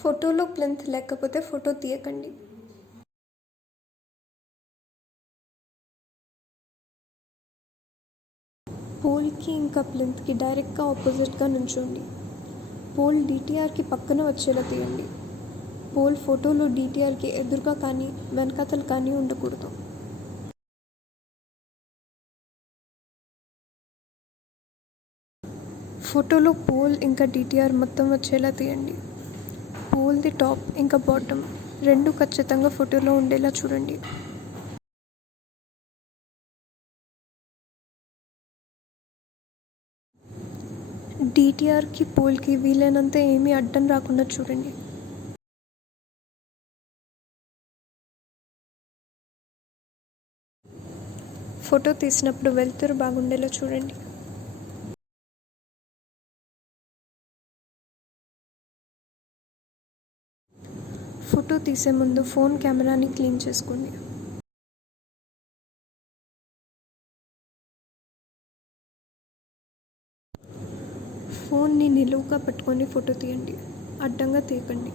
ఫోటోలో ప్లింత్ లేకపోతే ఫోటో తీయకండి. పోల్కి ఇంకా ప్లింత్కి డైరెక్ట్గా ఆపోజిట్గా నుంచోండి. పోల్ DTRకి పక్కన వచ్చేలా తీయండి. పోల్ ఫోటోలో DTRకి ఎదురుగా కానీ వెనకాతలు కానీ ఉండకూడదు. ఫోటోలో పోల్ ఇంకా DTR మొత్తం వచ్చేలా తీయండి. పోల్ది టాప్ ఇంకా బాటమ్ రెండు ఖచ్చితంగా ఫోటోలో ఉండేలా చూడండి. DTRకి పోల్కి వీలైనంత ఏమీ అడ్డం రాకుండా చూడండి. ఫోటో తీసినప్పుడు వెలుతురు బాగుండేలా చూడండి. ఫోటో తీసే ముందు ఫోన్ కెమెరాని క్లీన్ చేసుకోండి. ఫోన్ని నిలువుగా పట్టుకొని ఫోటో తీయండి, అడ్డంగా తీయకండి.